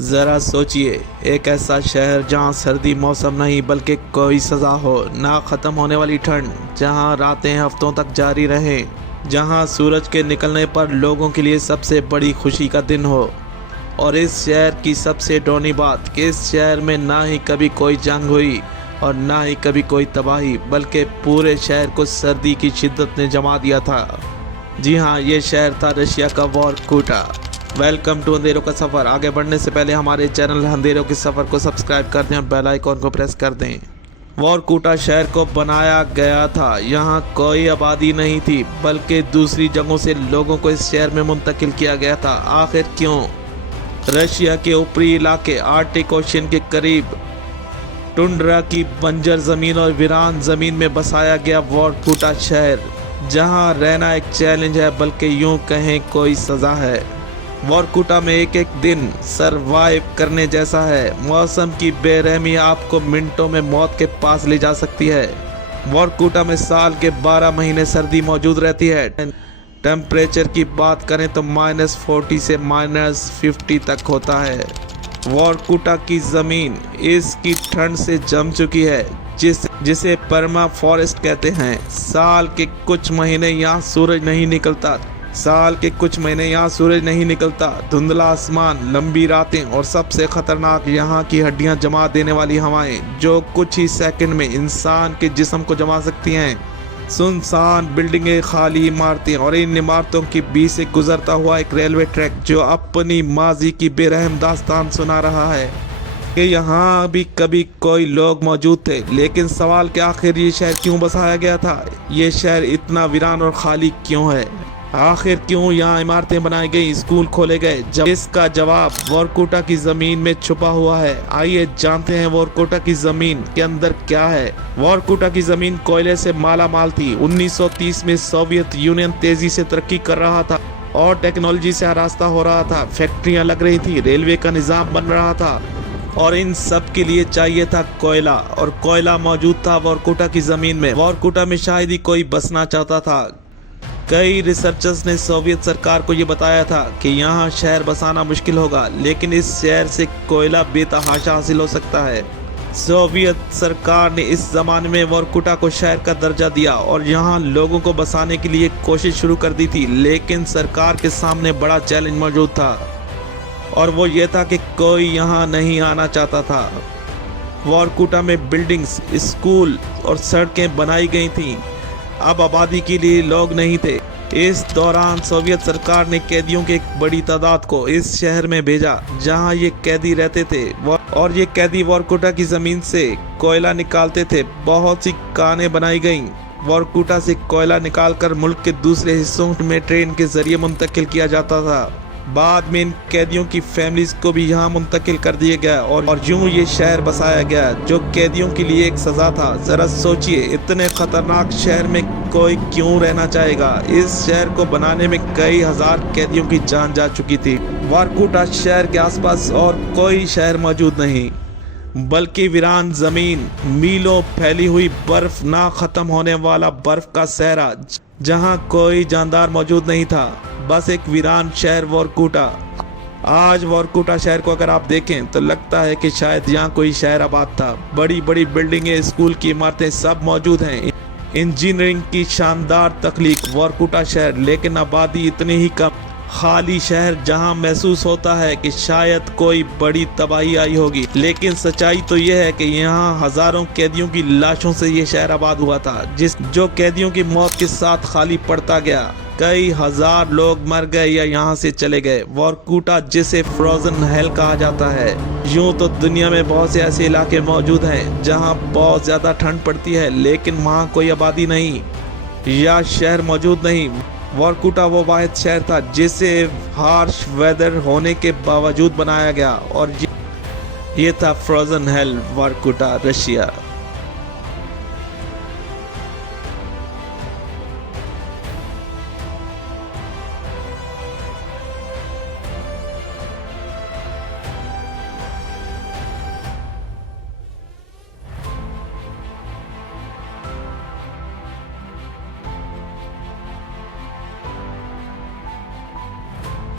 ज़रा सोचिए, एक ऐसा शहर जहां सर्दी मौसम नहीं बल्कि कोई सज़ा हो, ना ख़त्म होने वाली ठंड, जहां रातें हफ्तों तक जारी रहें, जहां सूरज के निकलने पर लोगों के लिए सबसे बड़ी खुशी का दिन हो। और इस शहर की सबसे डरावनी बात कि इस शहर में ना ही कभी कोई जंग हुई और ना ही कभी कोई तबाही, बल्कि पूरे शहर को सर्दी की शिद्दत ने जमा दिया था। जी हाँ, ये शहर था रशिया का वोरकुटा। वेलकम टू अंधेरों का सफ़र। आगे बढ़ने से पहले हमारे चैनल अंधेरों के सफ़र को सब्सक्राइब कर दें और बेल आइकॉन को प्रेस कर दें। वोरकुटा शहर को बनाया गया था, यहाँ कोई आबादी नहीं थी, बल्कि दूसरी जगहों से लोगों को इस शहर में मुंतकिल किया गया था। आखिर क्यों? रशिया के ऊपरी इलाके आर्कटिक ओशन के करीब टुंड्रा की बंजर ज़मीन और वीरान ज़मीन में बसाया गया वोरकुटा शहर, जहां रहना एक चैलेंज है, बल्कि यूं कहें कोई सज़ा है। वोरकुटा में एक एक दिन सरवाइव करने जैसा है। मौसम की बेरहमी आपको मिनटों में मौत के पास ले जा सकती है। वोरकुटा में साल के 12 महीने सर्दी मौजूद रहती है। टेम्परेचर की बात करें तो -40 से -50 तक होता है। वोरकुटा की ज़मीन इसकी ठंड से जम चुकी है, जिसे परमा फॉरेस्ट कहते हैं। साल के कुछ महीने यहाँ सूरज नहीं निकलता। धुंधला आसमान, लंबी रातें और सबसे खतरनाक यहाँ की हड्डियाँ जमा देने वाली हवाएं, जो कुछ ही सेकंड में इंसान के जिस्म को जमा सकती हैं। सुनसान बिल्डिंगें, खाली इमारतें और इन इमारतों के बीच से गुजरता हुआ एक रेलवे ट्रैक जो अपनी माजी की बेरहम दास्तान सुना रहा है कि यहाँ भी कभी कोई लोग मौजूद थे। लेकिन सवाल कि आखिर ये शहर क्यों बसाया गया था? ये शहर इतना वीरान और खाली क्यों है? आखिर क्यों यहाँ इमारतें बनाई गई, स्कूल खोले गए? इसका जवाब वोरकुटा की जमीन में छुपा हुआ है। आइए जानते हैं वोरकुटा की जमीन के अंदर क्या है। वोरकुटा की जमीन कोयले से माला माल थी। 1930 में सोवियत यूनियन तेजी से तरक्की कर रहा था और टेक्नोलॉजी से आरास्ता हो रहा था। फैक्ट्रियां लग रही थी, रेलवे का निजाम बन रहा था और इन सब के लिए चाहिए था कोयला, और कोयला मौजूद था वोरकुटा की जमीन में। वोरकुटा में शायद ही कोई बसना चाहता था। कई रिसर्चर्स ने सोवियत सरकार को ये बताया था कि यहाँ शहर बसाना मुश्किल होगा, लेकिन इस शहर से कोयला बेतहाशा हासिल हो सकता है। सोवियत सरकार ने इस जमाने में वोरकुटा को शहर का दर्जा दिया और यहाँ लोगों को बसाने के लिए कोशिश शुरू कर दी थी। लेकिन सरकार के सामने बड़ा चैलेंज मौजूद था, और वो ये था कि कोई यहाँ नहीं आना चाहता था। वोरकुटा में बिल्डिंग्स, स्कूल और सड़कें बनाई गई थीं। अब आबादी के लिए लोग नहीं थे। इस दौरान सोवियत सरकार ने कैदियों की एक बड़ी तादाद को इस शहर में भेजा, जहां ये कैदी रहते थे, और ये कैदी वोरकुटा की ज़मीन से कोयला निकालते थे। बहुत सी कानें बनाई गईं। वोरकुटा से कोयला निकालकर मुल्क के दूसरे हिस्सों में ट्रेन के जरिए मुंतकिल किया जाता था। बाद में इन कैदियों की फैमिलीज को भी यहाँ मुंतकिल कर दिया गया और यूं ये शहर बसाया गया, जो कैदियों के लिए एक सज़ा था। ज़रा सोचिए, इतने खतरनाक शहर में कोई क्यों रहना चाहेगा? इस शहर को बनाने में कई हजार कैदियों की जान जा चुकी थी। वोरकुटा शहर के आसपास और कोई शहर मौजूद नहीं, बल्कि वीरान ज़मीन, मीलों फैली हुई बर्फ, ना ख़त्म होने वाला बर्फ का सहरा, जहाँ कोई जानदार मौजूद नहीं था, बस एक वीरान शहर वोरकुटा। आज वोरकुटा शहर को अगर आप देखें तो लगता है कि शायद यहाँ कोई शहर आबाद था। बड़ी बड़ी बिल्डिंगें, स्कूल की इमारतें सब मौजूद हैं। इंजीनियरिंग की शानदार तख्लीक वोरकुटा शहर, लेकिन आबादी इतनी ही कम। खाली शहर जहां महसूस होता है कि शायद कोई बड़ी तबाही आई होगी। लेकिन सच्चाई तो यह है कि यहाँ हजारों कैदियों की लाशों से ये शहर आबाद हुआ था, जो कैदियों की मौत के साथ खाली पड़ता गया। कई हजार लोग मर गए या यहाँ से चले गए। वोरकुटा, जिसे फ्रोजन हेल कहा जाता है, यूं तो दुनिया में बहुत से ऐसे इलाके मौजूद हैं जहाँ बहुत ज्यादा ठंड पड़ती है, लेकिन वहाँ कोई आबादी नहीं या शहर मौजूद नहीं। वोरकुटा वो वाहिद शहर था जिसे हार्श वेदर होने के बावजूद बनाया गया, और ये था फ्रोजन हेल वोरकुटा, रशिया।